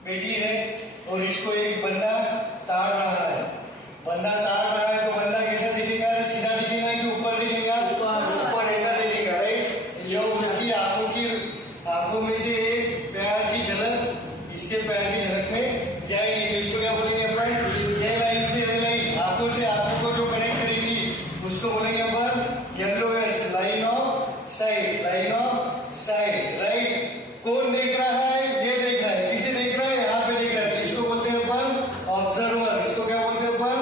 बैठी है और इसको एक बंदा ताड़ रहा है। बंदा ताड़ रहा है तो बंदा कैसा दिखेगा? सीधा दिखेगा कि ऊपर दिखेगा? ऊपर ऐसा दिखेगा, राइट। जो उसकी आंखों में से एक पैर की झलक इसके पैर की झलक में जाएगी तो इसको क्या बोलेंगे अपन? ये लाइन से ये लाइन आंखों से आंखों को जो कनेक्ट करेगी उसको बोलेंगे अपन येलो एस, line of sight, line of sight, right. कौन देख रहा है? ये देख रहा है। किसे देख रहा है? यहाँ पे देख रहा है। इसको बोलते हैं अपन ऑब्जर्वर। इसको क्या बोलते हैं अपन?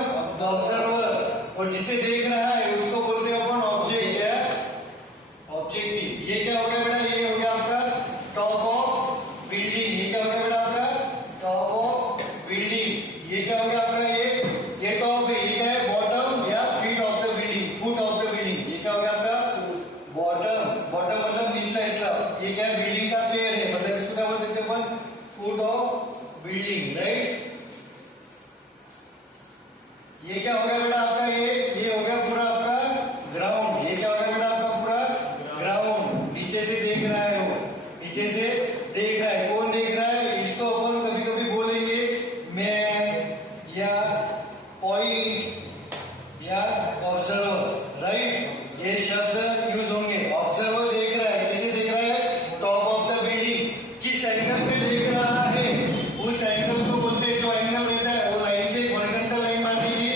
ऑब्जर्वर। और जिसे देख रहा है उसको बोलते हैं अपन ऑब्जेक्ट या ऑब्जेक्टिव। ये क्या हो गया बेटा? ये हो गया आपका टॉप ऑफ बिल्डिंग। ये क्या हो गया बेटा आपका? Top of building. ये क्या हो गया आपका? ये टॉप है। ये क्या है? बॉटम या feet of the building, foot of the building. ये क्या हो गया आपका? बॉटम। बॉटम मतलब निचला हिस्सा। ये क्या है? बिल्डिंग का पैर है, मतलब इसको क्या बोल सकते हैं अपन? Foot of building, right. ये क्या हो गया बेटा आपका? ये हो गया पूरा आपका ग्राउंड। ये क्या हो गया बेटा आपका? पूरा ग्राउंड। नीचे से देख रहा है वो, नीचे से देख रहा है। कौन देख रहा है? इसको अपन कभी कभी बोलेंगे मैन या पॉइंट या ऑब्जर्वर, राइट। ये शब्द यूज होंगे। ऑब्जर्वर देख रहा है। किसे देख रहा है? Top of the building. किस एंगल पे देख रहा है? उस एंगल को बोलते हैं, जो एंगल रहता है वो लाइन से हॉरिजॉन्टल लाइन मारने की,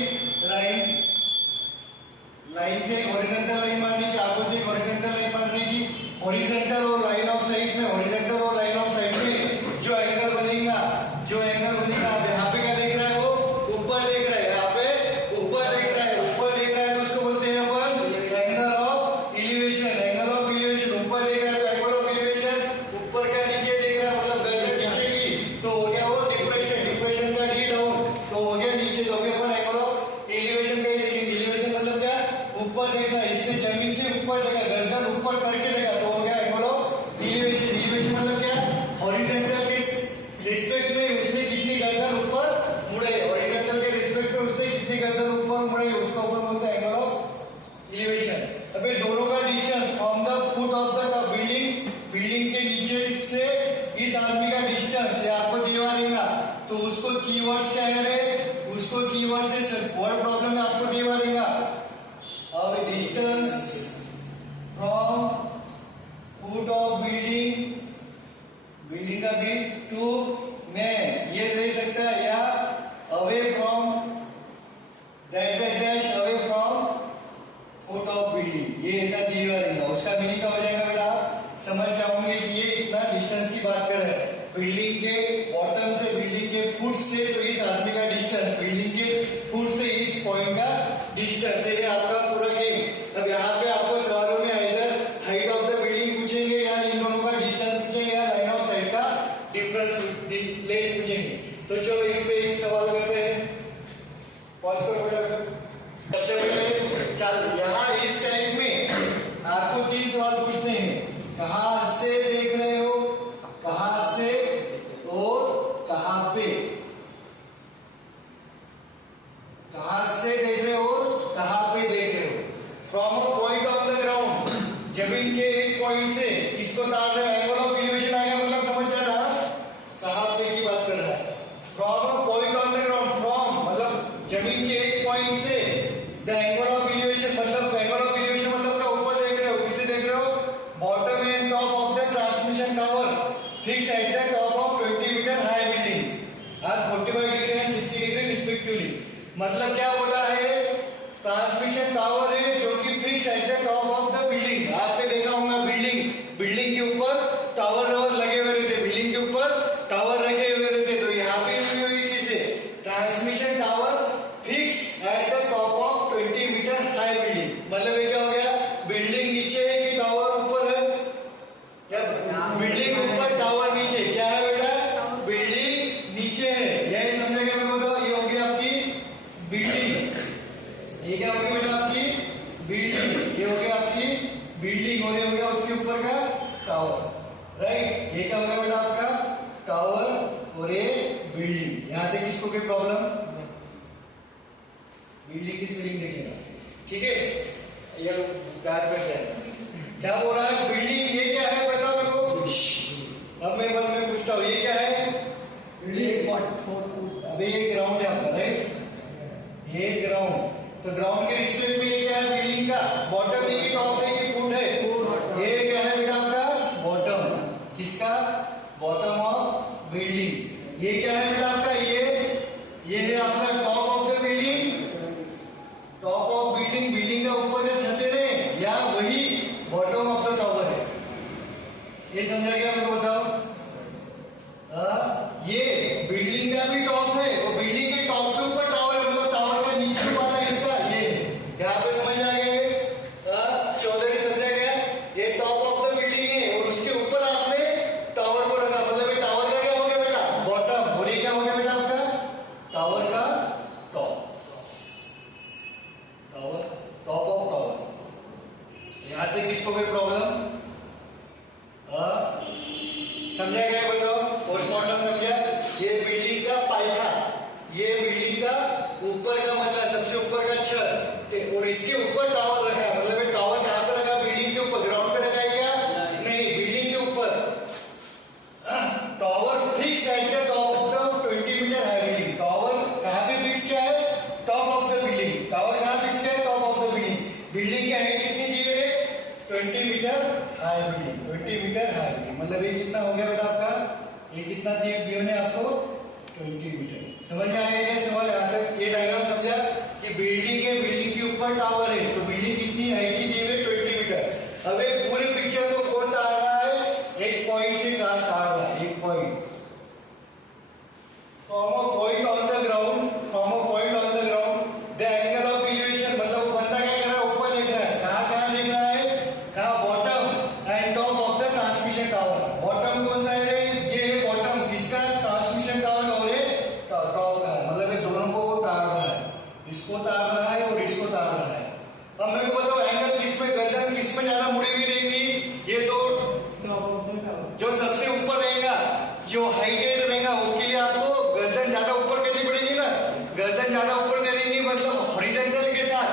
लाइन से हॉरिजॉन्टल लाइन मारने की, आंखों से हॉरिजॉन्टल लाइन मारने की। हॉरिजॉन्टल और लाइन ऑफ साइट में, हॉरिजॉन्टल और लाइन ऑफ साइट में जो एंगल बनेगा, आप यहाँ पे क्या देख रहा है? वो ऊपर देख रहा है। यहाँ पे ऊपर देख रहा है, ऊपर देख रहा है तो उसको बोलते हैं अपन angle of elevation. Angle of elevation, ऊपर देख रहा है तो एंगल ऑफ एलिवेशन। ऊपर का नीचे देख रहा है मतलब गर्दन नीचे की, तो हो गया वो डिप्रेशन। डिप्रेशन का डी डाउन तो हो गया नीचे। तो भी अपन एंगल ऑफ एलिवेशन का ही देखेंगे। एलिवेशन मतलब क्या? ऊपर देखना। इसने जमीन से ऊपर देखा, गर्दन ऊपर करके देखा तो हो गया एंगल ऑफ एलिवेशन। एलिवेशन मतलब क्या? हॉरिजॉन्टल के रिस्पेक्ट में उसने कितनी गर्दन ऊपर मुड़े, हॉरिजॉन्टल के रिस्पेक्ट में उसने कितनी गर्दन ऊपर मुड़े, उसको ऊपर बोलते हैं एंगल ऑफ एलिवेशन। अबे दोनों का distance from the foot of the top building, building के नीचे से इस आदमी का डिस्टेंस, ये आपको दिया रहेगा तो उसको कीवर्ड्स क्या है रे? उसको कीवर्ड से वर्ड प्रॉब्लम में आपको दिया रहेगा। अब distance from foot of building, building का बी टू मैन, ये दे सकता है, या away from dash away from foot of building, ये ऐसा दिया रहेगा। उसका मीनिंग क्या हो जाएगा बेटा? समझ जाओगे कि ये इतना डिस्टेंस की बात कर रहे हैं। बिल्डिंग के बॉटम से बिल्डिंग के फुट से तो इस आदमी का डिस्टेंस, बिल्डिंग के फुट से इस पॉइंट का डिस्टेंस, ये आपका पूरा गेम। अब यहाँ पे आपको सवालों में इधर हाइट ऑफ द बिल्डिंग पूछेंगे या इन दोनों का डिस्टेंस पूछेंगे या लाइन ऑफ साइट का डिफरेंस पूछेंगे। तो चलो इस पे एक सवाल करते हैं। पॉज करो बेटा। अच्छा बेटा चल, यहाँ इस टाइप में आपको 3 सवाल पूछने हैं। कहाँ से देख रहे हो, कहाँ से और कहाँ पे। कहाँ से देख रहे हो और कहाँ पे देख रहे हो। From a point of the ground, जमीन के एक पॉइंट से इसको ताड़ रहे हो। एंगल ऑफ एलिवेशन आएगा मतलब समझ जा रहा कहाँ पे की बात कर रहा है। From a point of the ground, from मतलब जमीन के एक पॉइंट से, द एंगल ऑफ एलिवेशन मतलब एंगल ऑफ एलिवेशन मतलब क्या? ऊपर देख रहे हो। किसे देख रहे हो? Bottom and top of the transmission tower fix at the top of 20 meter high building और 45 डिग्री एंड 60 डिग्री रिस्पेक्टिवली। मतलब क्या बोला है? ट्रांसमिशन टावर है जो कि fix at the top of the building. आपने देखा होगा बिल्डिंग के ऊपर टावर लगे हुए रहते, बिल्डिंग के ऊपर टावर लगे हुए रहते। तो यहाँ पे हुई कैसे? Transmission tower fix at the top of 20 meter high building. मतलब ये क्या हो गया? बिल्डिंग नीचे है कि टावर ऊपर है? क्या बिल्डिंग ऊपर टावर नीचे? क्या है बेटा? बिल्डिंग नीचे है। यही समझेगा मेरे को। तो ये होगी आपकी बिल्डिंग। ये क्या होगी बेटा? आपकी बिल्डिंग। ये हो गया आपकी बिल्डिंग और ये हो गया उसके ऊपर का टावर, राइट। ये क्या हो गया बेटा? आपका टावर और ये बिल्डिंग। यहां तक किसको कोई प्रॉब्लम? बिल्डिंग की स्पेलिंग देखिएगा, ठीक है। ये गायब कर दिया। क्या बोल रहा है? बिल्डिंग। ये क्या है बताओ मेरे को। अब मैं पूछता हूँ ये क्या है? अभी ये ग्राउंड है आपका, राइट? ये ग्राउंड, तो ग्राउंड के रिस्पेक्ट में ये क्या है बिल्डिंग का? बॉटम है कि टॉप है कि फुट है? ये क्या है बेटा आपका? बॉटम। किसका? Bottom of building. ये क्या है बेटा आपका? ये है आपका top of the building. Top of building, building का ऊपर का छत है या वही बॉटम ऑफ द टॉवर है? ये समझा क्या मेरे को बताओ? ये बिल्डिंग का भी टॉप है, वो बिल्डिंग के टॉप के ऊपर टावर है, मतलब टावर का नीचे वाला हिस्सा ये। यहाँ पे समझ में आ गया? चौधरी समझा गया? ये टॉप ऑफ द बिल्डिंग है और उसके ऊपर आपने टावर को रखा, मतलब ये टावर का क्या हो गया बेटा? बॉटम। और ये क्या हो गया बेटा आपका? टावर का top. Tower, top of tower. यहाँ तक किसको कोई प्रॉब्लम? समझा गया? बताओ, पोस्टमार्टम समझा? ये बिल्डिंग का पायथा, ये बिल्डिंग का ऊपर का मतलब सबसे ऊपर का छत, और इसके ऊपर टावर रखा है, मतलब ये टावर कहाँ पे रखा? बिल्डिंग के ऊपर। ग्राउंड पे रखा है क्या? नहीं, बिल्डिंग के ऊपर। टावर फिक्स है क्या? Top of the 20 meter high building. Tower कहाँ पे फिक्स किया है? Top of the building. Tower कहाँ फिक्स किया है? Top of the building. Building की हाइट कितनी दी गई है? 20 meter high building. 20 meter high building, मतलब ये कितना हो गया बेटा आपका? ये कितना दिया गिवन है आपको? 20 मीटर। समझ में आ गया क्या सवाल? यहाँ तक ये डायग्राम समझा कि बिल्डिंग है, बिल्डिंग के ऊपर टावर है, तो बिल्डिंग कितनी हाइट की दी हुई है? 20 मीटर। अब एक पूरी पिक्चर को कौन तार रहा है? एक पॉइंट से तार रहा है, एक point. From a point on the ground, from a point on the ground the angle of elevation, मतलब वो बंदा क्या कर रहा है? ऊपर देख रहा है। कहाँ कहाँ देख रहा है? कहाँ? Bottom and top of the transmission tower. Bottom कौन सा है? ये है बॉटम। किसका? ट्रांसमिशन टावर का। और ये टॉप का है, मतलब ये दोनों को वो तार रहा है, इसको तार रहा है और इसको तार रहा है। अब मेरे को बताओ एंगल किसमें, गर्दन किसमें ज्यादा मुड़ी हुई रहेगी? ये दो, जो सबसे ऊपर रहेगा, जो हाइटेड रहेगा, उसके लिए आपको गर्दन ज्यादा ऊपर करनी पड़ेगी ना। गर्दन ज्यादा ऊपर करेंगे मतलब हॉरिजॉन्टल के साथ,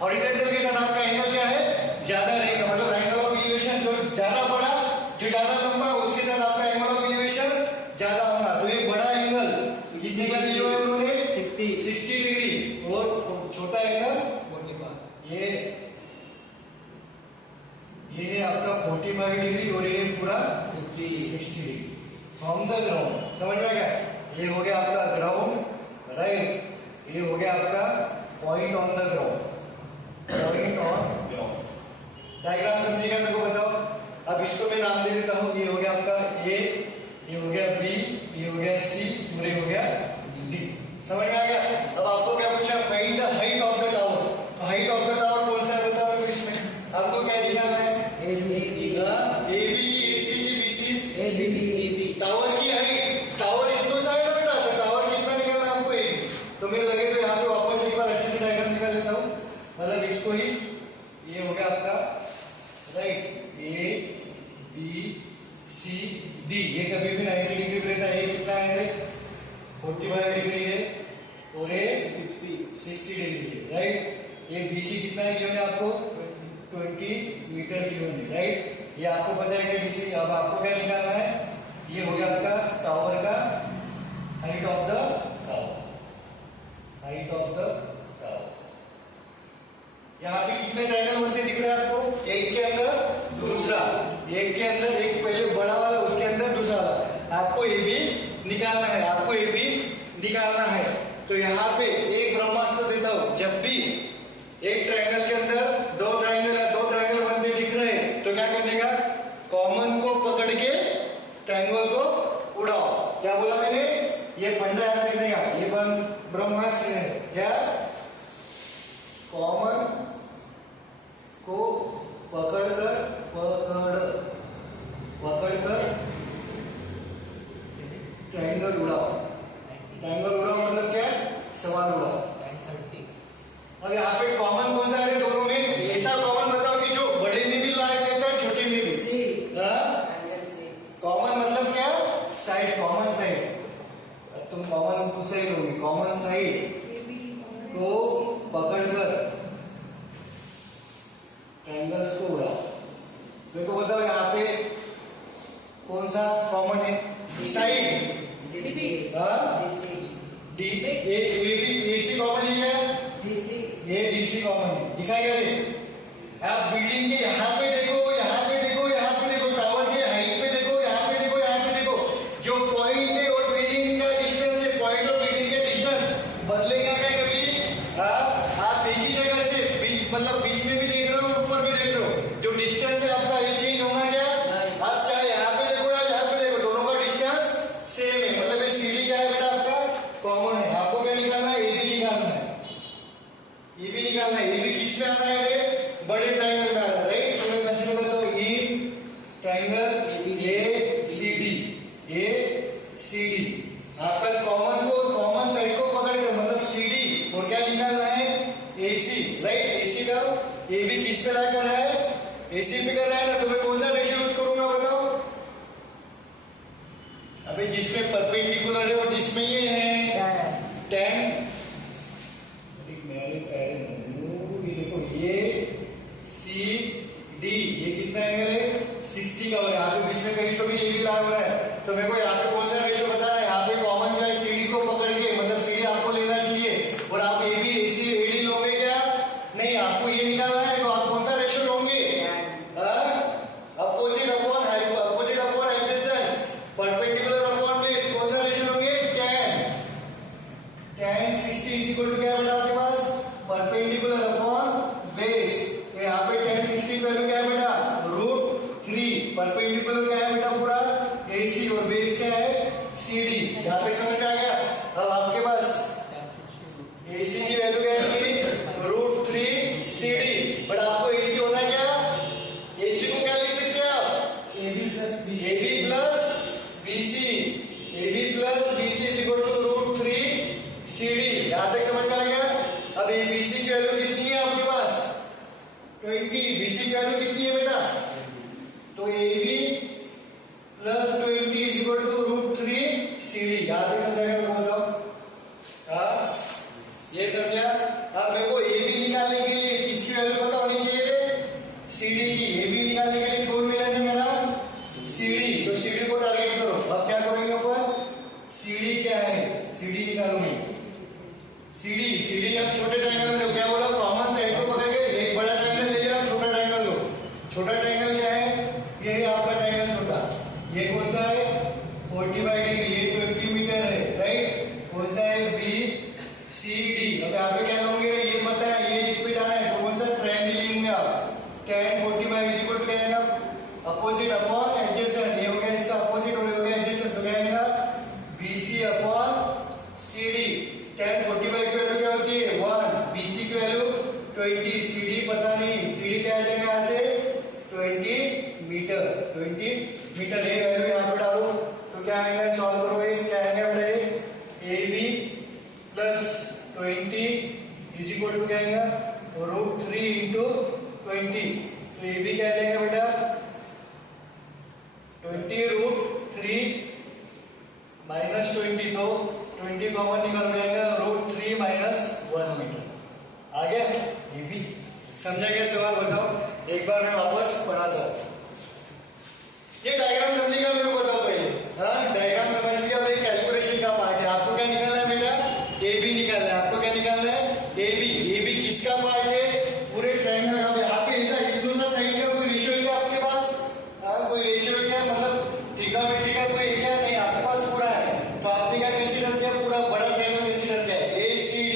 हॉरिजॉन्टल के साथ आपका एंगल क्या है? ज्यादा रहेगा, मतलब एंगल ऑफ एलिवेशन जो ज्यादा बड़ा, जो ज्यादा लंबा, उसके साथ आपका एंगल ऑफ एलिवेशन ज्यादा होगा। तो एक बड़ा एंगल कितने का दिया हुआ है उन्होंने? 60 डिग्री, और छोटा एंगल 45। ये है आपका 45 डिग्री, और ये पूरा 60 डिग्री फ्रॉम द ग्राउंड। समझ में आ गया? ये हो गया आपका ग्राउंड, राइट? ये हो गया आपका point on the ground, point on ground. Diagram समझिएगा? मेरे को बताओ। अब इसको मैं नाम दे देता हूँ। ये हो गया आपका ए, ये हो गया बी, ये हो गया सी, और ये हो गया डी। समझ में आ गया? अब आपको क्या पूछा? Find the height of the tower. तो हाइट ऑफ द टावर कौन सा बताओ मेरे को? इसमें आपको क्या निकालना है? ए बी की, ए सी की, बी सी। टावर की हाइट, टावर इतना सा है बेटा, तो टावर कितना निकालना है आपको? ए। तो मेरे लगे तो यहाँ पे वापस एक बार अच्छे से डायग्राम निकाल देता हूँ, मतलब इसको ही। ये हो गया आपका, right? A B C D. ये कभी भी 90 डिग्री पे रहता है। ये कितना है? 45 डिग्री है, और ये 60 डिग्री है, राइट? ये बी सी कितना है गिवन है आपको? 20 मीटर गिवन है, राइट? ये आपको पता है कि बीसी। अब आपको क्या निकालना है? ये हो गया आपका टावर का height of the tower, height of the tower. यहाँ पे कितने ट्रायंगल बनते दिख रहे हैं आपको? एक के अंदर दूसरा, एक के अंदर एक, पहले बड़ा वाला, उसके अंदर दूसरा वाला। आपको ये भी निकालना है, आपको ये भी निकालना है। तो यहाँ पे एक ब्रह्मास्त्र देता हूं। जब भी एक ट्रायंगल के अंदर दो ट्रायंगल है, दो ट्रायंगल बनते दिख रहे हैं, तो क्या करने का? कॉमन को पकड़ के ट्रायंगल को उड़ाओ। क्या बोला मैंने? ये बन रहा है देखने का, ये ब्रह्मास्त्र है। क्या? कॉमन को पकड़कर ट्रायंगल उड़ाओ। ट्रायंगल उड़ाओ मतलब क्या? सवाल उड़ाओ। अब यहाँ पे कॉमन कौन सा है दोनों में? ऐसा कॉमन बताओ कि जो बड़े में भी लायक रहता है, छोटे में भी। कॉमन मतलब क्या? Side, common side. तुम कॉमन कौन सा ही लोगे? कॉमन साइड को पकड़कर ट्रायंगल्स को उड़ाओ। मेरे को बताओ यहाँ पे कौन सा कॉमन है? Side. D A B C common लिया है, ये डी सी कॉमन है, दिखाई दे रही। आप बिल्डिंग के यहाँ पे देखो, यहाँ पे देखो, यहाँ पे देखो, टावर के हाइट पे देखो, यहाँ पे देखो, यहाँ पे देखो, जो पॉइंट है और बिल्डिंग का डिस्टेंस है, पॉइंट और बिल्डिंग का डिस्टेंस बदलेगा क्या कभी? आप एक ही जगह से बीच मतलब बीच में भी देख रहे हो, ऊपर भी देख रहे हो, जो डिस्टेंस है आपका ये चेंज होगा क्या? आप चाहे यहाँ पे देखो या यहाँ पे देखो, दोनों का डिस्टेंस सेम है, मतलब ये सीडी क्या है बेटा आपका? कॉमन है। आपको क्या निकालना है? ए बी निकालना है, ए बी निकालना है। ए बी किस में आता है? बड़े ट्रायंगल में आ रहा है, राइट? तो मैं कंसीडर करता हूं in triangle A C D. आपका कॉमन कॉमन साइड को पकड़ कर मतलब सीडी और क्या निकालना है? AC, right? एसी का ए बी किस पे ला कर रहा है? एसी पे कर रहा है ना, तो मैं कौन सा रेशियो यूज करूंगा बताओ? अबे जिसमें परपेंडिकुलर है और जिसमें ये है tan, ये देखो ये सी डी, ये कितना एंगल है? 60 का। और यहाँ पे बीच में कहीं तो भी ये भी ला हो रहा है, तो मेरे को यहाँ पे कौन सा रेशियो बताना है? यहाँ पे कॉमन क्या है? सीडी को पकड़ के, मतलब सीडी आपको लेना चाहिए और आप ए बी एसी एडी लोगे क्या? नहीं, आपको ये निकालना है, तो आप कौन सा रेशियो लोगे? Opposite upon adjacent, perpendicular upon base, कौन सा रेशियो लोगे? tan 60 इज इक्वल टू क्या बेटा आपके पास? Perpendicular upon base. तो यहाँ पे tan 60 वैल्यू क्या है बेटा? √3। परपेंडिकुलर क्या है बेटा? पूरा AC और बेस क्या है? CD। यहाँ तक समझ में आ गया? अब आपके पास AC की वैल्यू क्या है? √3 CD। बट आपको AC होना क्या? AC को क्या लिख सकते हैं आप? AB plus BC is equal to √3 CD। यहाँ तक समझ में आ गया? अब ये BC की वैल्यू कितनी है आपके पास? 20। BC की वैल्यू कितनी है बेटा? तो AB plus 20 is equal to √3 CD। यहाँ तक समझाएगा मेरे को बताओ? हाँ, ये समझा? अब मेरे को AB निकालने के लिए किसकी वैल्यू पता होनी चाहिए? CD की। AB निकालने के लिए कौन मिला था मेरा? CD। तो CD को टारगेट करो। अब क्या करेंगे अपन? CD क्या है? CD निकालोगे। CD अब छोटे ट्रायंगल में क्या बोला? कॉमन साइड को पकड़ के एक बड़ा ट्रायंगल ले लिया, छोटा ट्रायंगल लो। छोटा ट्रायंगल क्या है? ये है आपका ट्रायंगल छोटा। ये कौन सा है? 45°। ये 20 मीटर है, राइट? कौन सा है? BCD। अब यहाँ पे क्या करोगे? ये पता है, ये इस पे जाना है, तो कौन सा ट्रायंगल लेंगे आप? tan 45 इज इक्वल टू क्या आएगा? Opposite upon adjacent. ये हो गया इसका अपोजिट और ये हो गया एडजेसेंट, तो क्या आएगा? BC upon CD। tan 45 की वैल्यू क्या होती है? 1। BC की वैल्यू 20। CD पता नहीं, CD क्या आ जाएगा यहाँ से? 20 मीटर। 20 मीटर ये वैल्यू यहाँ पे डालो, तो क्या आएगा? सॉल्व करो, ये क्या आएगा बेटा? AB plus 20 is equal to क्या आएगा? √3 इंटू 20। तो AB क्या आ जाएगा बेटा? 20√3 माइनस 20, तो 20 कॉमन निकल जाएगा, √3 माइनस 1 मीटर। आ गया? ये भी समझा गया? सवाल बताओ, एक बार मैं वापस पढ़ाता हूँ। ये डायग्राम समझ लिया मेरे को बताओ पहले? हाँ, डायग्राम समझ लिया। भाई कैलकुलेशन का पार्ट है। आपको क्या निकालना है बेटा? AB निकालना है। आपको क्या निकालना है? AB किसका पार्ट है? पूरे ट्रायंगल का। यहाँ पे ऐसा इतना सा साइड का कोई रेशियो है आपके पास? कोई रेशियो क्या? मतलब ट्रिग्नोमेट्री का कोई क्या नहीं आपके पास? पूरा है। तो आपने क्या कंसीडर किया? पूरा बड़ा ट्रायंगल कंसीडर किया है, ACD।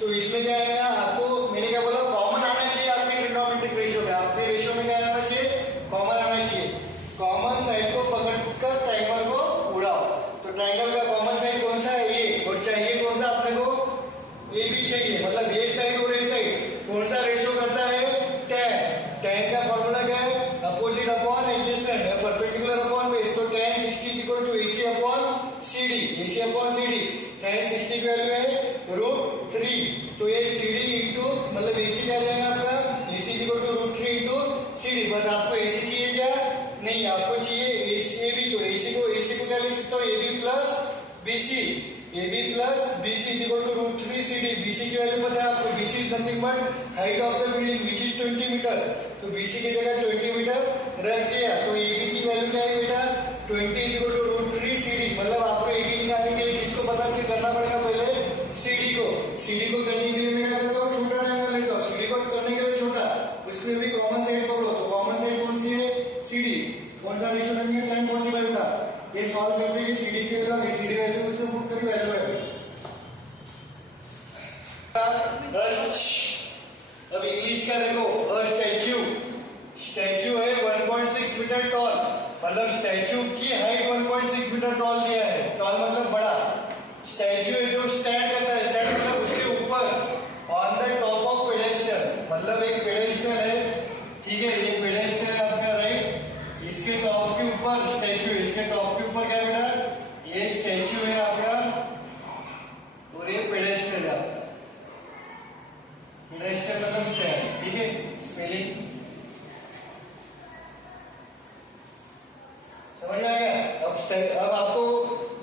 तो इसमें क्या आएगा? आपको मैंने क्या बोला? कॉमन आना चाहिए आपके ट्रिग्नोमेट्रिक रेशियो में। आपके रेशियो में क्या आना चाहिए? कॉमन आना चाहिए। कॉमन साइड को पकड़कर ट्रायंगल को उड़ाओ। तो ट्रायंगल का कॉमन साइड कौन सा है? ये। और चाहिए कौन सा अपने को? ये भी चाहिए, मतलब ये साइड और ये साइड कौन सा रेशियो करता है? tan का फॉर्मूला क्या है? Opposite upon adjacent, perpendicular upon base. तो tan 60 is equal to AC upon CD। tan 60 की वैल्यू है √3। तो ये CD इंटू मतलब AC क्या जाएगा आपका? AC is equal to √3 into CD। But आपको AC चाहिए क्या? नहीं, आपको चाहिए AB। तो AC को क्या लिख सकते हो? AB plus BC। AB plus BC is equal to √3 CD। BC की वैल्यू पता है आपको? BC is nothing but height of the building which is 20 meter. तो BC की जगह 20 मीटर रख दिया। तो AB की वैल्यू क्या है बेटा? 20 इज इक्वल टू √3 CD। मतलब आपको 80 निकालने के लिए किसको पता सीडी को करने के लिए मैं क्या करता हूँ, छोटा ट्रायंगल लेता हूँ, सीडी को करने के लिए छोटा, उसमें भी कॉमन साइड पकड़ो, तो कॉमन साइड कौन सी है, सीडी, कौन सा रेशियो लगेगा, tan 45 का। ये सॉल्व करते हैं कि सीडी की वैल्यू, सीडी वैल्यू उसमें पुट करी वैल्यू है। अब इंग्लिश का देखो, अ स्टैच्यू, स्टैच्यू है 1.6 मीटर टॉल, मतलब स्टैच्यू की हाइट 1.6 मीटर टॉल दिया है, टॉल मतलब बड़ा। स्टैच्यू है जो स्टैंड करता है, स्टैंड मतलब उसके ऊपर, on the top of pedestal, मतलब एक पेडेस्टल है, ठीक है, ये पेडेस्टल है आपका, राइट, इसके टॉप के ऊपर स्टैच्यू, इसके टॉप के ऊपर क्या है बेटा, ये स्टैच्यू है आपका, और ये पेडेस्टल है आपका, पेडेस्टल मतलब स्टैंड, ठीक है, स्पेलिंग समझ में आ गया। अब आपको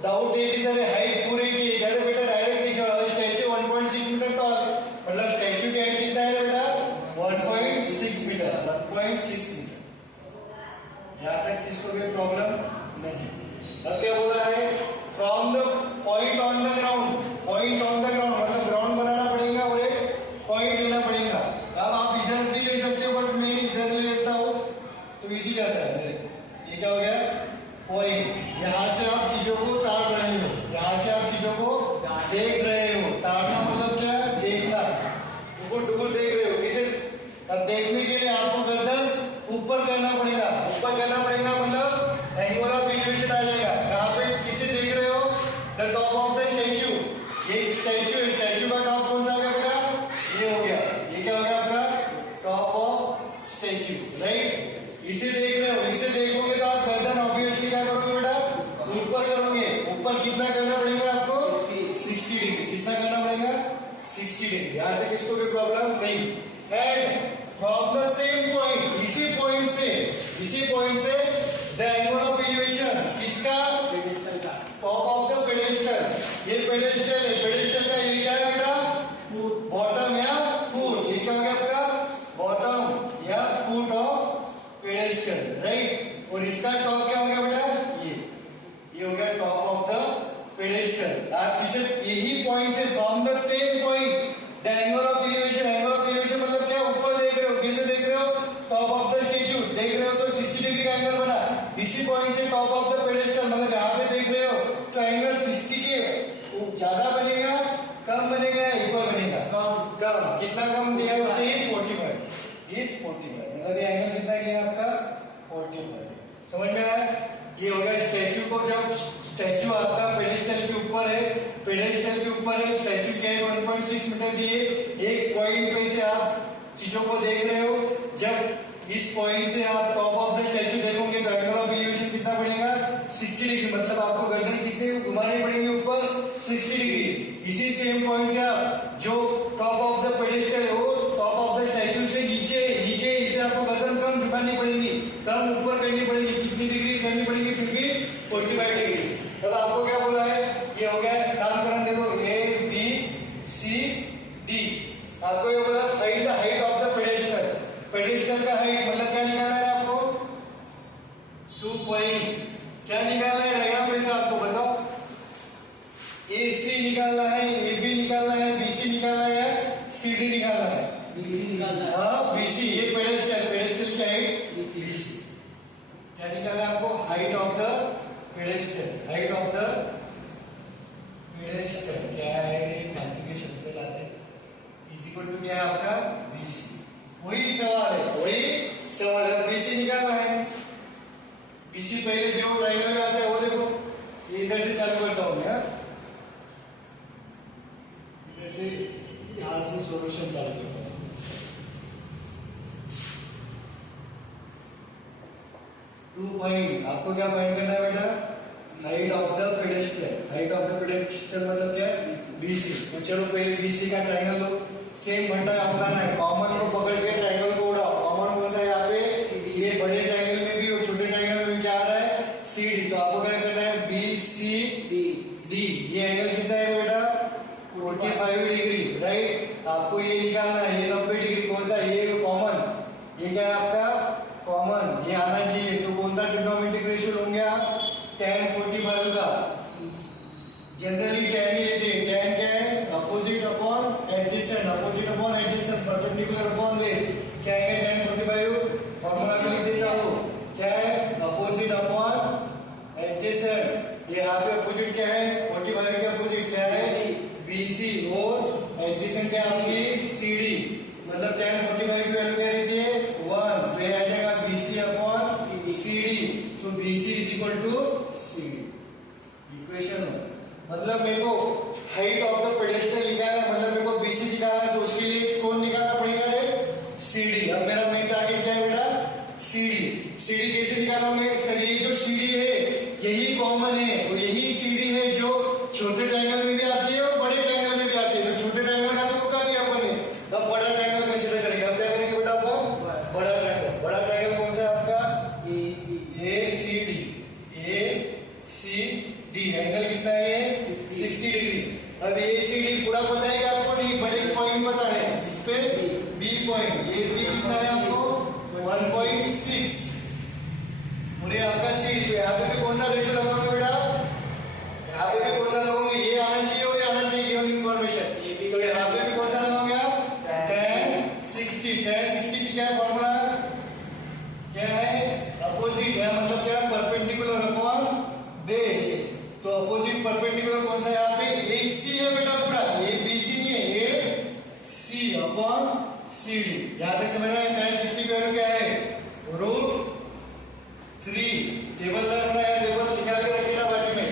डाउट है कि सर हाइट पूरी की, अरे बेटा डायरेक्ट लिखो, स्टैच्यू 1.6 मीटर टॉल, मतलब स्टैच्यू की हाइट कितना है बेटा, 1.6 मीटर, 1.6 मीटर। यहाँ तक किसको कोई प्रॉब्लम नहीं। अब क्या बोला है, from the point on the ground, point on the ground मतलब ग्राउंड बनाना पड़ेगा और एक पॉइंट लेना पड़ेगा। अब आप इधर भी ले सकते हो, बट मैं इधर ले लेता हूँ तो इजी जाता है मेरे। ये क्या हो गया, पॉइंट, यहाँ से आप चीजों को ताड़ रहे हो, यहाँ से आप चीजों को देख रहे हो, ताड़ना मतलब क्या, देखना, टुकुर देख रहे हो किसे। अब देखने के लिए आपको गर्दन ऊपर करना पड़ेगा, ऊपर करना पड़ेगा मतलब एंगल ऑफ इल्यूमिनेशन आ जाएगा। यहाँ पे किसे देख रहे हो, the top of the statue, ये स्टैच्यू है, स्टैच्यू का टॉप कौन सा आ गया बेटा, ये हो गया, ये क्या हो गया आपका, टॉप ऑफ स्टैच्यू, राइट। इसे देख रहे हो, इसे देखोगे तो आप गर्दन ऑब्वियसली क्या करोगे बेटा, ऊपर करोगे। ऊपर कितना करना पड़ेगा आपको, 60 डिग्री, कितना करना पड़ेगा, 60 डिग्री। यहाँ तक इसको कोई प्रॉब्लम नहीं। And from the same point, इसी पॉइंट से द एंगल ऑफ एलिवेशन किसका, टॉप ऑफ द पेडेस्टल, ये पेडेस्टल है, पेडेस्टल का ये क्या है बेटा, बॉटम या फुट, ये क्या हो गया आपका, बॉटम या फुट ऑफ पेडेस्टल, राइट। और इसका टॉप क्या हो गया बेटा, ये हो गया टॉप ऑफ द पेडेस्टल। आप किसे, यही पॉइंट से, from the same point the angle of elevation, angle of elevation मतलब क्या, ऊपर देख रहे हो, किसे देख रहे हो, टॉप ऑफ द स्टैच्यू देख रहे हो तो 60 डिग्री का एंगल बना। इसी पॉइंट से टॉप ऑफ द पेडेस्टल मतलब यहाँ पे देख रहे हो तो एंगल 60 के ज्यादा बनेगा, कम बनेगा, इक्वल बनेगा, कम। कितना कम दिया है उसने, 45, मतलब ये एंगल कितना किया आपका, 45। समझ में आया। ये हो गया स्टैच्यू को, जब स्टैच्यू आपका पेडेस्टल के ऊपर है, पेडेस्टल के ऊपर है, स्टैच्यू की हाइट 1.6 मीटर दी है, एक पॉइंट पे से आप चीजों को देख रहे हो। जब इस पॉइंट से आप टॉप ऑफ द स्टैच्यू देखोगे तो एंगल ऑफ एलिवेशन कितना बनेगा, 60 डिग्री, मतलब आपको गर्दन कितने घुमानी पड़ेगी ऊपर, 60 डिग्री। इसी सेम पॉइंट से आप जो टॉप ऑफ द पेडेस्टल है वो टॉप ऑफ द स्टैच्यू से नीचे, इससे आपको गर्दन कम झुकानी पड़ेगी, कम ऊपर करनी पड़ेगी, कितनी डिग्री करनी पड़ेगी, फिर भी 45 डिग्री। अब आपको क्या बोला है, ये हो गया, नामकरण देखो, ए बी सी डी। आपको ये बोला height of the pedestal, pedestal का हाइट मतलब क्या निकालना है आपको, 2 पॉइंट, क्या निकालना है डायग्राम में से आपको बताओ, ए सी निकालना है, ए बी निकालना है, बी सी निकालना है, सी डी निकालना है, हाँ बीसी, ये पेडेस्टल की हाइट बीसी। क्या निकालना है आपको, height of the pedestal, height of the pedestal क्या है, के शब्द लाते हैं, इज इक्वल टू क्या है आपका, बीसी। वही सवाल है, बीसी निकालना है। बीसी पहले जो ट्रायंगल में आता है वो देखो, ये इधर से चालू करता हूँ मैं, इधर से यहाँ से सॉल्यूशन चालू करता हूँ। पॉइंट, आपको क्या फाइंड करना है बेटा, height of the pedestal, height of the pedestal मतलब क्या है, बीसी। तो चलो पहले बीसी का ट्रायंगल लो, सेम घंटा उठाना है, कॉमन को पकड़ के ट्रायंगल को उड़ाओ। कॉमन कौन सा है यहाँ पे, ये बड़े ट्रायंगल में भी और छोटे ट्रायंगल में भी क्या आ रहा है, सी डी। तो आपको क्या करना है, बी सी डी, ये एंगल कितना है बेटा, 45 डिग्री, राइट। आपको ये निकालना है, ये 90 डिग्री, कौन सा, ये कॉमन, ये क्या है आपका कॉमन, ये आना चाहिए। तो कौन सा ट्रिग्नोमेट्रिक रेशियो होंगे आप, tan 45 का, जनरली tan ही लेते हैं, tan क्या है, अपोजिट अपॉन अपोजिट क्या है, 45 के अपोजिट क्या है, BC, और एडजेसेंट क्या है आपकी CD, मतलब tan 45 की वैल्यू क्या रहती है 1, तो ये आ जाएगा BC अपॉन CD, तो BC is equal to CD। Equation मतलब मेरे को हाइट ऑफ द पेडेस्टल निकालना, मतलब मेरे को BC निकालना है, तो उसके लिए कौन निकालना पड़ेगा रे, CD। अब मेरा मेन टारगेट क्या है बेटा, CD कैसे निकालोगे सर, ये जो CD है यही कॉमन है, और यही CD है जो छोटे ट्रायंगल में भी आती है और बड़े ट्रायंगल में भी आती है। तो छोटे ट्रायंगल का तो कर दिया अपन ने, अब बड़ा ट्रायंगल कैसे करेंगे, अब क्या करेंगे बेटा अपन, बड़ा ट्रायंगल कौन सा है आपका, ACD, एंगल कितना है 60 डिग्री। अब ACD पूरा पता है कि आपको, नहीं बड़े पॉइंट पता है, इस पे B पॉइंट, ये B कितना है आपको 1.6, और ये आपका C, तो यहाँ पे भी कौन सा रेशियो लगाओगे बेटा, यहाँ पे भी कौन सा लगाओगे, ये आना चाहिए और ये आना चाहिए गिवन इंफॉर्मेशन, तो यहाँ पे भी कौन सा लगाओगे आप tan 60 की क्या फॉर्मूला क्या है, अपोजिट है, मतलब क्या परपेंडिकुलर अपॉन बेस, तो अपोजिट परपेंडिकुलर कौन सा है यहाँ पे AC है बेटा, पूरा ये BC नहीं है, ये C अपॉन CD। यहाँ तक समझ में tan 60 की वैल्यू क्या है √3, टेबल रखना है, टेबल निकाल के रखना बाजू में,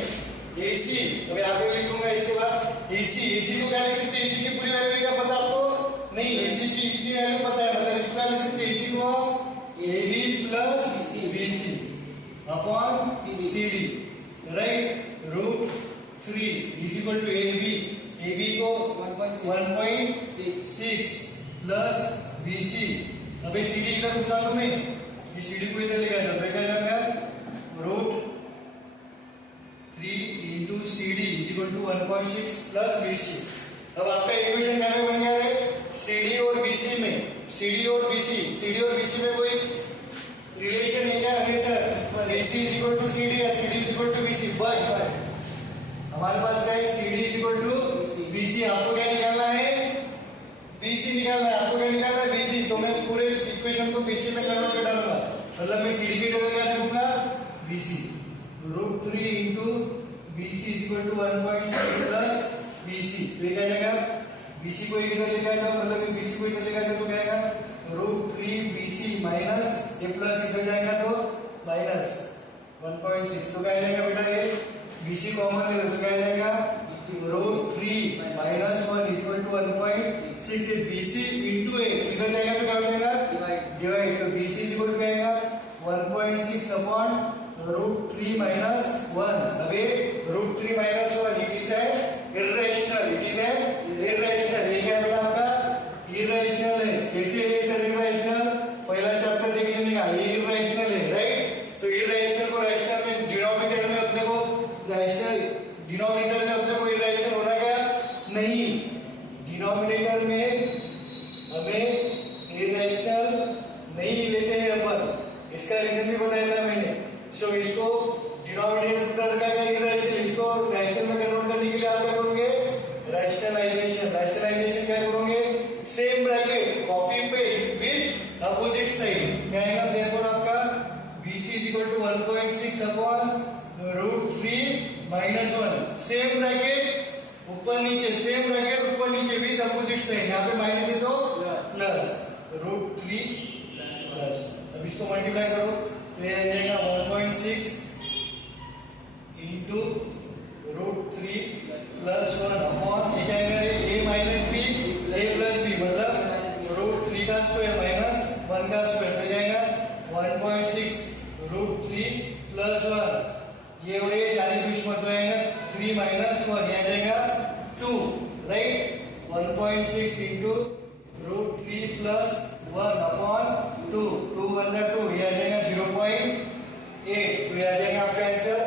AC, अब यहाँ पे लिखूंगा इसके बाद AC को क्या लिख सकते हैं, AC की पूरी वैल्यू क्या पता आपको, नहीं AC की इतनी वैल्यू पता है, मतलब इसको क्या लिख सकते हैं, AC को AB plus BC upon CD, right, √3 is equal to AB को 1.6 प्लस BC। अबे CD इधर घुसा दो, मैं ये CD को इधर लेकर जाओ, क्या जाएगा √3 into CD is equal to 1.6 plus BC। अब आपका इक्वेशन क्या बन गया रे, CD और BC में, CD और BC में कोई रिलेशन है क्या, है sir, BC is equal to CD या CD is equal to BC, but हमारे पास क्या है, CD is equal to BC, आपको क्या निकालना है, BC निकालना है, आपको क्या निकालना है BC, तो मैं पूरे इक्वेशन को BC में कन्वर्ट कर डालूंगा, मतलब मैं CD की जगह क्या लिखूंगा BC, √3 into BC is equal to 1.6 plus BC, तो ये क्या जाएगा, BC को इधर लेकर जाओ, मतलब BC को इधर लेकर जाओ तो क्या आएगा √3 BC माइनस ये प्लस इधर जाएगा तो माइनस 1.6, तो क्या जाएगा बेटा, ये BC कॉमन ले लो तो क्या जाएगा √3 minus 1 is equal to 1.6, BC into A इधर जाएगा तो क्या हो जाएगा डिवाइड, तो BC इज इक्वल टू क्या आएगा 1.6 अपॉन √3 माइनस 1। अब ये √3 माइनस 1 इट इज इर्रेशनल, ये क्या है आपका इर्रेशनल है, कैसे है सर इर्रेशनल, पहला चैप्टर देख लेने का, ये इर्रेशनल है, राइट, तो इर्रेशनल को रैशनल में डिनोमिनेटर में अपने को इर्रेशनल होना क्या नहीं, डिनोमिनेटर में हमें इर्रेशनल नहीं लेते हैं अपन, इसका रीजन भी बताया था मैंने, सो इसको डिनोमिनेटर का इर्रेशनल, इसको रैशनल में कन्वर्ट करने के लिए आप क्या करोगे, रैशनलाइजेशन क्या करोगे, same bracket copy paste with opposite side, क्या आएगा देखो आपका BC is equal to 1.6 upon √3 minus 1, same bracket ऊपर नीचे, सेम ब्रैकेट ऊपर नीचे विद अपोजिट साइड, यहाँ पे माइनस है तो प्लस √3 प्लस, अब इसको मल्टीप्लाई करो तो ये आ जाएगा 1.6 into √3 प्लस 1 अपॉन क्या आएगा A minus B A plus B, मतलब √3 का स्क्वायर माइनस 1 का स्क्वायर, तो जाएगा 1.6 √3 प्लस 1, ये और ये जारी दुश्मन तो आएगा 3 माइनस 1, ये जाएगा 2, राइट, 1.6 into √3 प्लस 1 अपॉन 2, 2 1 2, ये आ जाएगा 0.8, तो ये आ जाएगा आपका आंसर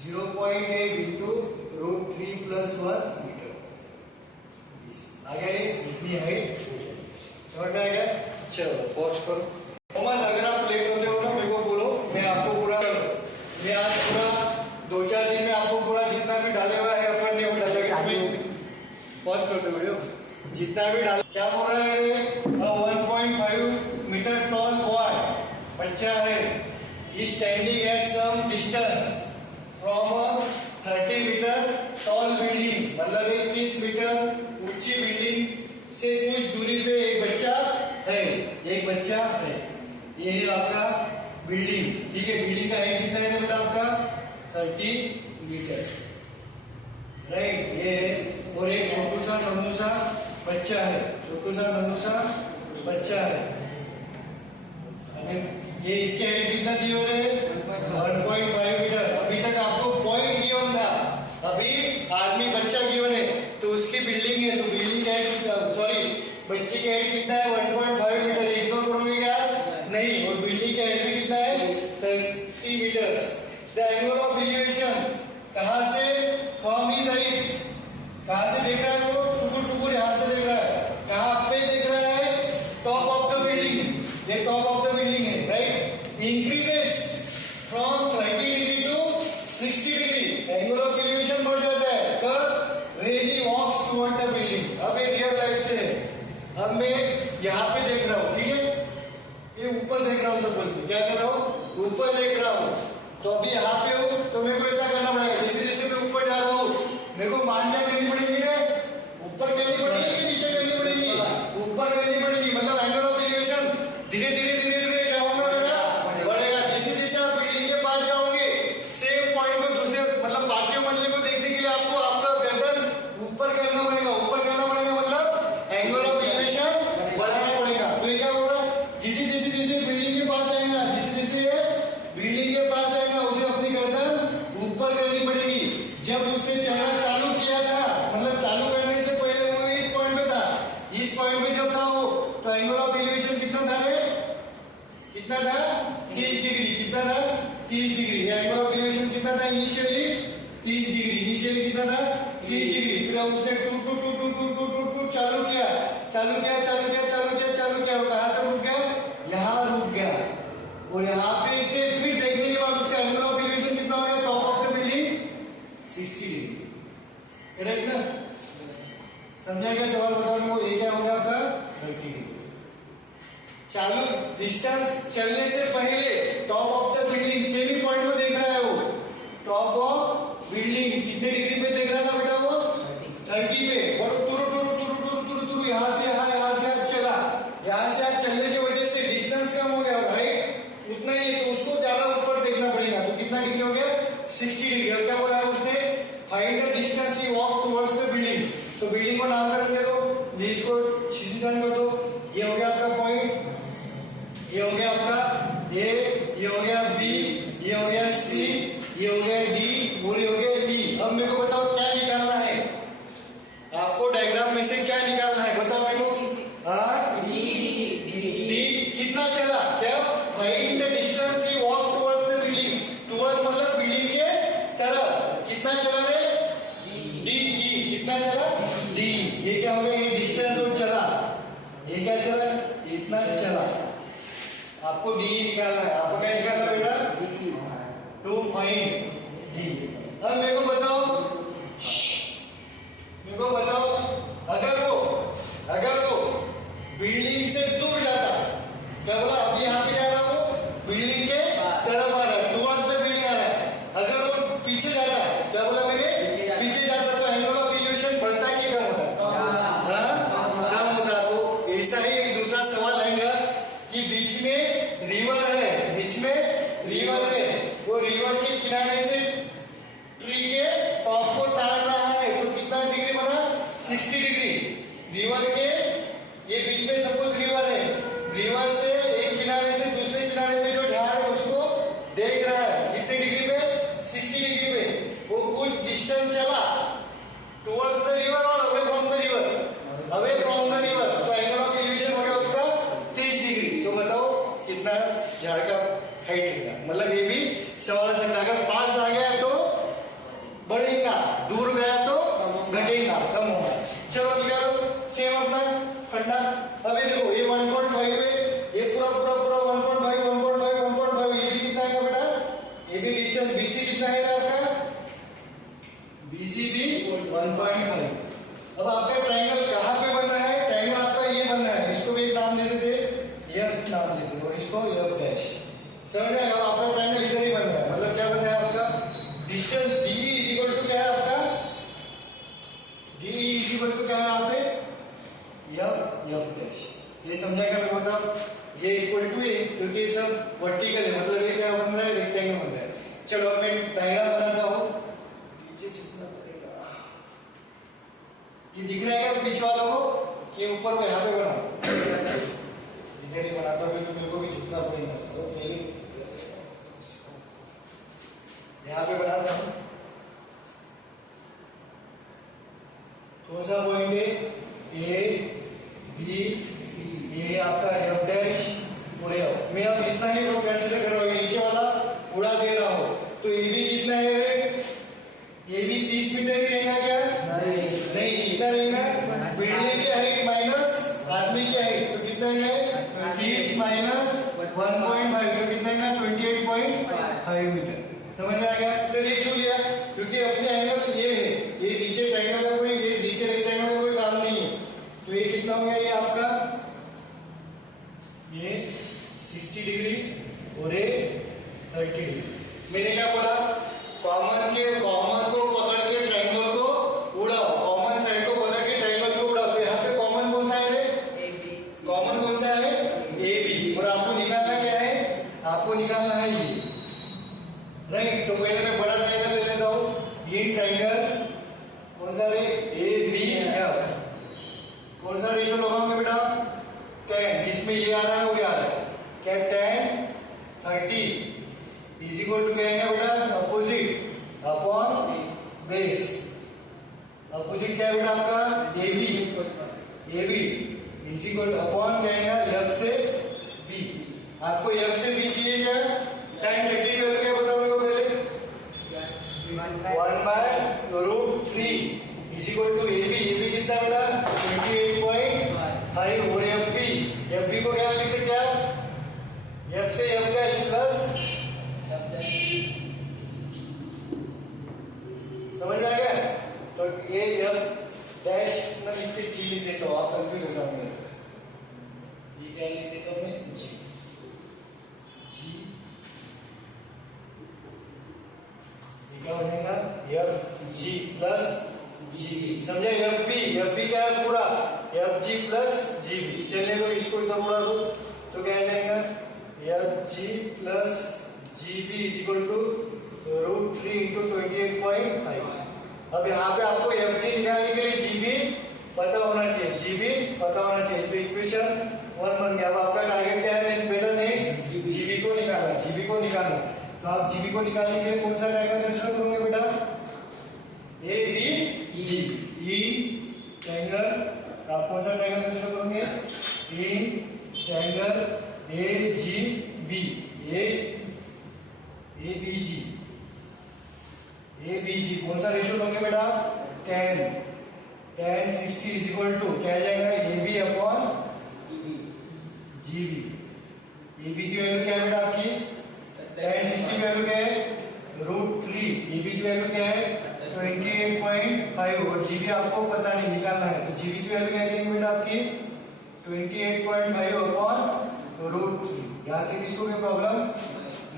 0.8 into √3 प्लस 1 मीटर, आ गया ये इतनी हाइट, समझ में आएगा, चलो पॉज करो। अगर आप लेट होते हो ना मेरे को बोलो, मैं आपको पूरा, मैं आज पूरा 2-4 दिन में आपको पूरा जितना भी डाले हुआ है अपन ने वो डालेगा, पॉज करते वीडियो, जितना भी डाल, क्या बोल रहा है 1.5 मीटर टॉल बॉय बच्चा है, standing at some distance from a 130 meter ऊंची बिल्डिंग से कुछ दूरी पे एक बच्चा है, एक बच्चा है। ये है आपका बिल्डिंग, ठीक है। बिल्डिंग का हाइट कितना है बेटा आपका 30 मीटर, राइट। ये है और एक छोटू सा नन्हू सा बच्चा है, छोटू सा नन्हू सा बच्चा है। ये इसके हाइट कितना दी हो रहे हैं 1.5 मीटर। अभी तक आपको पॉइंट गिवन था, अभी आदमी बच्चा गिवन है तो उसकी बिल्डिंग है, तो बिल्डिंग का हाइट सॉरी बच्चे की हाइट कितना है 1.5 मीटर। इग्नोर करोगे क्या? नहीं। और बिल्डिंग का हाइट भी कितना है 30 meters. The angle of elevation कहां से? From his eyes. कहां से देख रहा है वो? टुकुर टुकुर यहां से देख रहा है। कहां पे देख रहा है? Top of the building. ये टॉप ऑफ द बिल्डिंग है, right. Increases from 30 degree to 60 degree. Angle of elevation बढ़ जाता है कब? When he walks toward the building. अब ये रियल लाइट से है, अब मैं यहाँ पे देख रहा हूँ, ठीक है। ये ऊपर देख रहा हूँ, सपोज क्या कर रहा हूँ? ऊपर देख रहा हूँ। तो अभी यहाँ पे हूँ तो मेरे को ऐसा करना पड़ेगा, जैसे जैसे मैं ऊपर जा रहा हूँ मेरे को मान्यता करनी पड़ेगी ना, ऊपर करनी पड़ेगी, नीचे करनी पड़ेगी, ऊपर करनी पड़ेगी। मतलब एंगल ऑफ एलिवेशन धीरे धीरे धीरे धीरे क्या होगा बेटा? बढ़ेगा। जैसे जैसे आप बिल्डिंग के पास जाओगे सेम पॉइंट को दूसरे मतलब पांचवें मंजिल को देखने के लिए आपको आपका गर्दन ऊपर करना पड़ेगा, ऊपर करना पड़ेगा। मतलब एंगल ऑफ एलिवेशन बढ़ाना पड़ेगा। तो ये क्या होगा? जैसे जैसे जैसे बिल्डिंग के पास आएगा, जैसे जैसे बिल्डिंग के पास आएगा उसे अपनी गर्दन ऊपर करनी पड़ेगी। जब उसने चलना चालू किया था, मतलब चालू करने से पहले वो इस पॉइंट पे था, इस पॉइंट पे जब था वो, तो एंगल ऑफ एलिवेशन कितना था रे? कितना था? 30 डिग्री। कितना था? 30 डिग्री। एंगल ऑफ एलिवेशन कितना था इनिशियली? 30 डिग्री। इनिशियली कितना था? 30 डिग्री। फिर उसने टू टू टू टू टू टू टू चालू किया, चालू किया, चालू किया, चालू किया, चालू किया। कहां तक रुक गया? यहाँ रुक गया। और यहाँ पे इसे फिर देखने के बाद उसका एंगल ऑफ एलिवेशन कितना हो गया? Top of the building 60 degree, correct ना? समझा क्या सवाल? बताओ मेरे को। ये क्या होगा आपका 30 डिग्री। चालू डिस्टेंस चलने से पहले top of the building semi point में देख रहा है वो। टॉप ऑफ बिल्डिंग कितने डिग्री पे देख रहा था बेटा वो? 30 पे। और तुरु तुरु तुरु तुरु तुरु तुरु यहाँ से यहाँ चला, यहाँ से यहाँ चलने की वजह से डिस्टेंस कम हो गया, राइट। उतना ही, तो उसको ज्यादा ऊपर देखना पड़ेगा। तो कितना डिग्री हो गया? 60 डिग्री। और क्या बोला है उसने? Find the distance he walk towards the building. तो बिल्डिंग को नाम कर दो, इसको सीधन कर दो। ये हो गया आपका पॉइंट, ये हो गया आपका ए, ये हो गया बी, ये हो गया सी, ये हो गया डी और ये हो गया बी। अब मेरे को बताओ क्या निकालना है? आपको डायग्राम में से क्या निकालना है बताओ मेरे को? हाँ, डी कितना चला? क्या? Find the distance he walk towards the building. Towards मतलब बिल्डिंग के तरफ। कितना चला रे? डी। कितना चला? डी। ये क्या हो गया? ये डिस्टेंस और चला। ये क्या चला? इतना चला। आपको डी निकालना है। आपको क्या निकालना है बेटा? To find D. अब मेरे को बताओ, मेरे को बताओ, अगर वो बिल्डिंग से दूर जाता, क्या बोला? अभी यहाँ पे जा रहा हो, बिल्डिंग के तरफ आ रहा है, टुवर्ड्स द बिल्डिंग आ रहा है। अगर वो पीछे जाता, क्या बोला मैंने? पीछे जाता, तो एंगल ऑफ एलिवेशन बढ़ता है कि कम होता है? कम होता है। तो ऐसा ही एक दूसरा सवाल आएगा कि बीच में रिवर है, बीच में रिवर है, वो रिवर के किनारे से ट्री के टॉप को तार रहा है, तो कितना डिग्री बना? 60 डिग्री। रिवर के ये बीच में सपोज रिवर है, रिवर से एक किनारे से दूसरे किनारे पे जो झाड़ है उसको देख रहा है। कितने डिग्री पे? 60 डिग्री पे। वो कुछ डिस्टेंस चला टुवर्ड्स द रिवर और away from the river, away from the river. तो एंगल ऑफ एलिवेशन हो गया उसका 30 डिग्री। तो बताओ कितना झाड़ का हाइट होगा? मतलब ये भी सवाल आ सकता है। अगर पास आ गया तो बढ़ेगा, दूर गया तो घटेगा, कम होगा। चलो निकालो सेम अपना फंडा। अभी देखो ये 1.5 है, ये पूरा 1.5 1.5 ये भी कितना है बेटा? ये भी डिस्टेंस बीसी कितना है आपका? बीसी भी 1.5। अब आपका ट्रायंगल कहाँ पे बन रहा है? ट्रायंगल आपका ये बन रहा है, इसको भी एक नाम दे देते, एफ नाम दे देते और इसको एफ डैश। समझ में? अब आपका ट्रायंगल इधर ही बन रहा है। मतलब क्या बन रहा है आपका? Distance D is equal to क्या है आपका? डी ये इक्वल टू ए, क्योंकि ये सब वर्टिकल है, मतलब ये क्या बन रहा है, रेक्टेंगल बन रहा है। चलो अब मैं डायग्राम बनाता हूँ। नीचे झुकना पड़ेगा। ये दिख रहा है क्या पीछे वालों को कि ऊपर को यहाँ पे बनाओ? इधर ही बनाता हूँ क्योंकि मेरे को भी झुकना पड़ेगा। यहाँ पे बनाता हूँ। कौन सा पॉइंट है? ए बी, ये आपका एफ डैश और एफ। मैं अब इतना ही कंसीडर कर रहा हूँ, नीचे वाला उड़ा दे रहा हो तो ए बी कितना है? ए बी 30 मीटर ही रहेगा क्या? नहीं, कितना रहेगा? बिल्डिंग की हाइट माइनस आदमी की हाइट, तो कितना है? 30 माइनस 1.5, तो कितना है? 28.5 मीटर। समझ में आ गया? सर ये क्यों लिया? क्योंकि अपने एंगल ये है, ये नीचे ट्रायंगल का कोई, ये नीचे रेक्टेंगल का कोई काम नहीं है। तो ये कितना हो गया? ये आपका ये 60 डिग्री और ये 30 डिग्री। मैंने क्या बोला? कॉमन को पकड़ के ट्रायंगल को उड़ाओ, कॉमन साइड को पकड़ के ट्रायंगल को उड़ाओ। तो यहाँ पे कॉमन कौन सा है? कॉमन कौन सा है? A B. और आपको निकालना क्या है? आपको निकालना है ये, राइट। तो पहले मैं बड़ा ट्रायंगल ले लेता हूँ। ये ट्रायंगल कौन सा है? A B F. कौन सा रेशियो लगाओगे बेटा? 10, जिसमें ये आ रहा है वो ये आ रहा है क्या? 10 30 इज इक्वल टू क्या है बेटा? Opposite upon base. अपोजिट क्या है बेटा आपका? A B is equal to upon क्या है? एफ से बी। आपको एफ से बी चाहिए क्या? tan 30 की वैल्यू क्या बताओ मेरे को पहले? 1/√3 is equal to A B कितना बेटा? 28.5 और एफ बी को क्या लिख सकते हैं आप? एफ से एफ डैश प्लस, समझ में आ गया? तो ये एफ डैश ना लिखते जी लिख देता हूँ, आप कंफ्यूज हो जाओगे। ये क्या लिख देता हूँ मैं? जी क्या बनेगा? F G plus G B. समझे? एफ बी क्या है? पूरा F G plus G B. चलिए तो इसको इधर उड़ा दो तो क्या जाएगा? F G plus G B is equal to √3 into 28.5। अब यहाँ पे आपको एफ जी निकालने के लिए जी बी पता होना चाहिए, जी बी पता होना चाहिए। तो इक्वेशन 1 बन गया। अब आपका टारगेट क्या है? बेटा नेक्स्ट जी बी को निकालना। तो आप जीबी को निकालने के लिए कौन सा ट्रायंगल कंसीडर करोगे बेटा? ए बी जी। ई ट्रायंगल, आप कौन सा ट्रायंगल कंसीडर करोगे? ई triangle A G B. A B G कौन सा रेशियो लोगे बेटा? 10 60 इज इक्वल टू क्या आ जाएगा? A B upon G B. A B की वैल्यू क्या है बेटा आपकी? tan 60 की वैल्यू क्या है? √3। ए बी की वैल्यू क्या है? 28.5 और जीबी आपको पता नहीं, निकालना है। तो जीबी की वैल्यू क्या है बेटा आपकी? 28.5 अपॉन √3। यहाँ तक इसको कोई प्रॉब्लम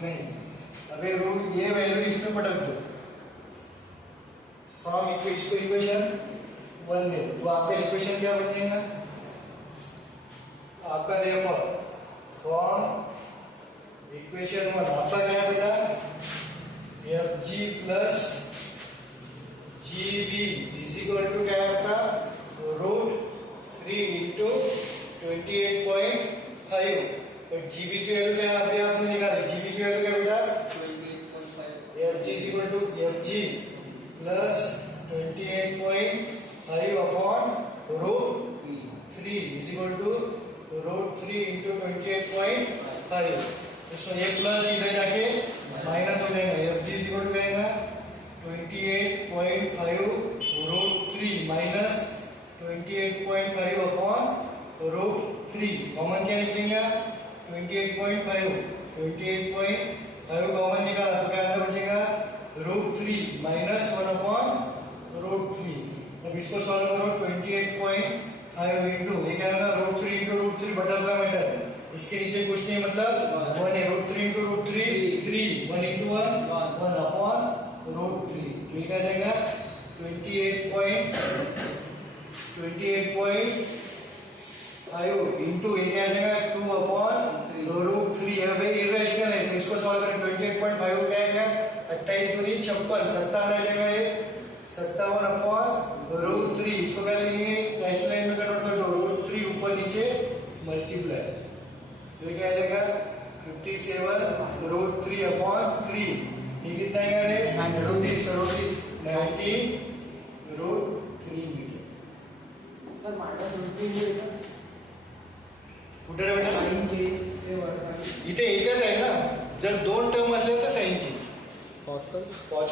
नहीं। अब ये वैल्यू इसमें पटक दो, फ्रॉम इसको इक्वेशन 1 दे। तो आपका इक्वेशन क्या बन जाएगा? आपका देखो फ्रॉम इक्वेशन 1 आपका क्या है बेटा? F G plus G B is equal to क्या है आपका? √3 इंटू 28.5। और जीबी की वैल्यू क्या है आपने निकाली? जीबी की वैल्यू क्या बेटा? 28.5। F G is equal to F G plus 28.5 upon √3 is equal to √3 into 28.5। तो ये प्लस इधर जाके माइनस हो जाएगा। F G is equal to रहेगा 28.5 √3 माइनस 28.5 अपॉन √3। कॉमन क्या निकलेगा? 28.5 कॉमन निकाला तो क्या आंसर बचेगा? √3 माइनस 1 अपॉन √3। अब इसको सॉल्व करो। 28.5 इंटू ये क्या होगा? √3 इंटू √3 बटरफ्लाई मेथड। इसके नीचे कुछ नहीं, मतलब 1 है। √3 इंटू √3 3, 1 इंटू 1 1 अपॉन √3। तो ये क्या जाएगा? 28.5 5 इंटू एरिया आ जाएगा 2 अपॉन रूट 3। यहाँ पे इरेशनल है तो इसको सॉल्व करें 28.5 क्या आएगा 28 दूनी 56 57 आ जाएगा ये 57 अपॉन रूट 3। इसको क्या लिखेंगे रैशनल लाइन में कन्वर्ट कर दो रूट 3 ऊपर नीचे मल्टीप्लाई तो ये क्या आ जाएगा 57 रूट 3 अपॉन 3। ये कितना आएगा 38 90 root 3 meter. Sir minus root 3 येईल कुठे रे बेटा साइन चे ते वर्ग इथे एकच आहे ना जर दोन टर्म असले तर साइनची कॉस पॉज